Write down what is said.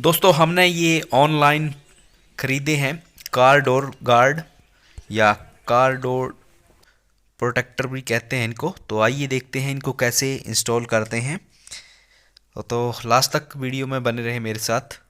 दोस्तों हमने ये ऑनलाइन खरीदे हैं कार डोर गार्ड या कार डोर प्रोटेक्टर भी कहते हैं इनको। तो आइए देखते हैं इनको कैसे इंस्टॉल करते हैं। तो लास्ट तक वीडियो में बने रहे मेरे साथ।